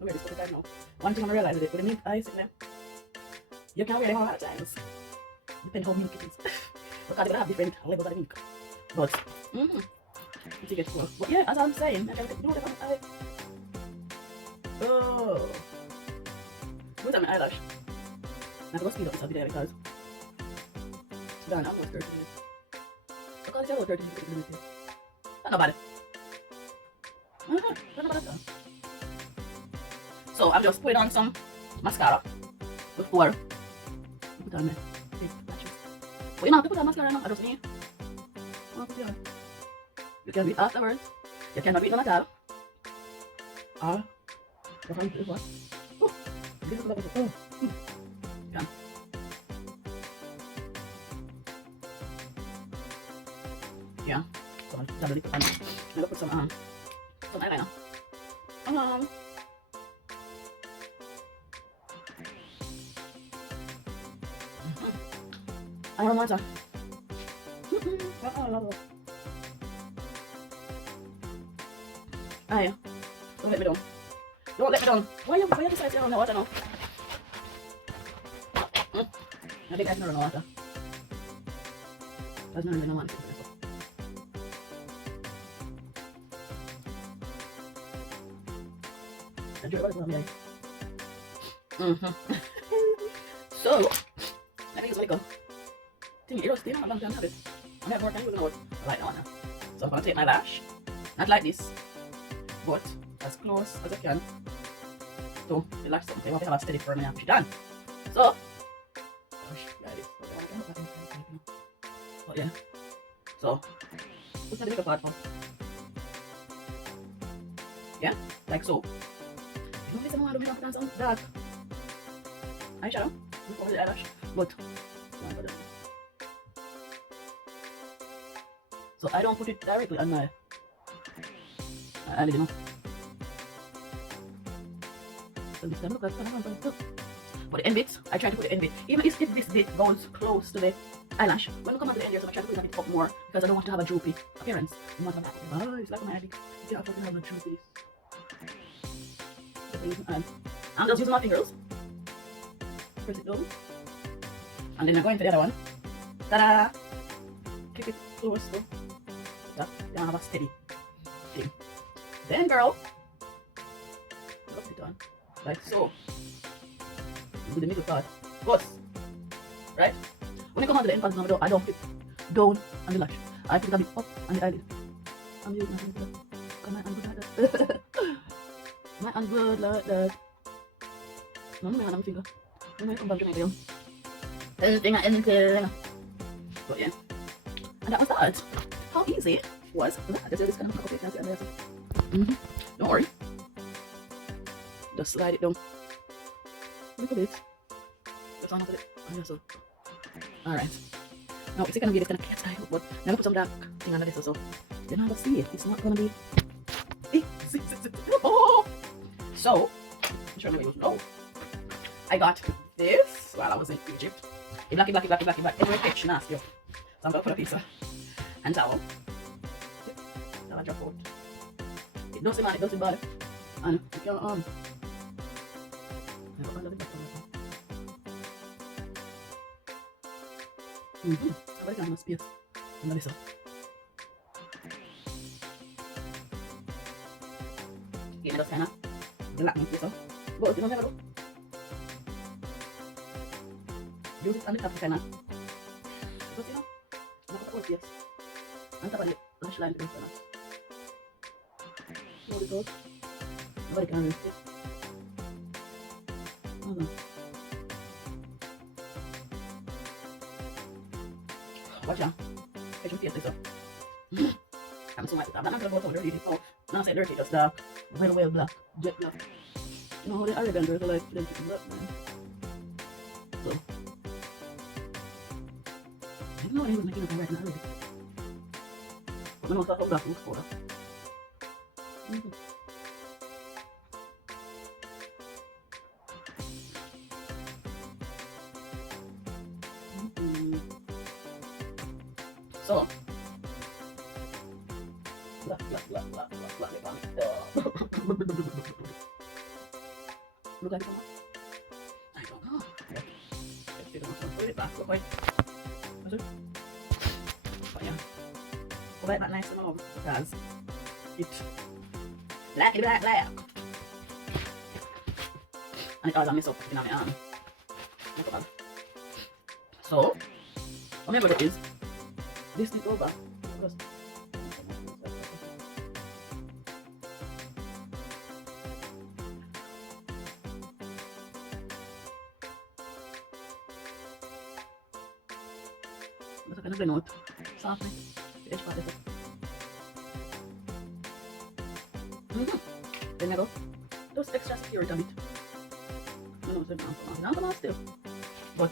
I'm ready to now. One thing I realized is with the mink eyes in them, you can wear them a lot of times. Depending how mink it is. Because they're gonna have different levels of the mink. But you get cool. But yeah, as I'm saying, I can do them on the eye. Oh. What's my eyelash? I'm going to speed up this video because it's done almost 30 minutes. Because it's about 30 minutes. That's not bad. That's not bad at all. So I'm just putting on some mascara before I put on my big lashes. But you don't have to put on mascara now, I just need. You can do it afterwards. You cannot do it none at all. Or you can do it what? Oh, this is like oh. Yeah. Yeah. So I'm gonna put some eyeliner. I don't want to. Aye. Don't let me down. Don't let me down. Why you decide to run the water now? I think I can run the water. There's no really no one to do this. I do it right now, So, I think it's like a thing. It was still not a long time to have it. I have more time with the note. I like that one now. So I'm going to take my lash. Not like this, but as close as I can to the lash something. I want to have a steady firm and done. So, but yeah. So, what's the makeup part for? Yeah, like so. You know, this one I don't put on some dark eyeshadow before the eyelash, but so I don't put it directly on my eyelid, you know. So this time look like but the end bits, I try to put the end bit. Even if this bit goes close to the eyelash, when we come up to the end here, so I try to put it a bit up more because I don't want to have a droopy appearance. I'm not oh, it's like my eyelid. You have to have a droopy. I'm just using my fingers. Press it down. And then I'm going for the other one. Ta-da! Keep it close though. Yeah, you don't have a steady thing. Then girl, rub it on. Like so. Do the middle part. Goes. Right? When you come on to the end part of the I don't flip down on the lash. I put it a bit up on the eyelid. I'm using my hand like that. My hand good like that. My hand good like that. No, my hand on my finger. When I come back to my video. Anything. But yeah. And that was that. How easy was that? This kind of okay, can see on there. Don't worry. Just slide it down. Look at it. Just on it. And just so. Alright. Now it's gonna be this kind of cat style, but I'm gonna put some dark thing under this also. Then I'll see it. It's not gonna be. Oh! So, I'm sure nobody knows. I got this while I was in Egypt. Blacky. Every pitch nasty. So I'm gonna put a piece of hand towel. I'll drop out. It doesn't matter, it doesn't bother. And if you're I got no space under this. Okay, just kinda black me this up. But you don't never do. Use it on the top kinda. But you know, I'm gonna put this on top of the lash line this kinda. Hold it out. Nobody can reach it. Hold on. Watch out. I can feel this up. I'm so much. I'm not gonna go so dirty. Oh, not say dirty, just dark. Well black. Jet black. You know how the Arabian girls are like them to black, man. So. I don't know when he was making up a right now already. But I know how black looks for that. So, black. look like someone? I don't know. Yeah. Let's do the one. Put it back. Look right. What's it? But yeah. Go back that nice and long because it black, black, black. And it always mess up in my arm. So, what I'm going to do is this thing over. Because I'm going to blend out softly. The edge part is up. Then I go. Just extra secure it a bit. You know, so it's not come off still. But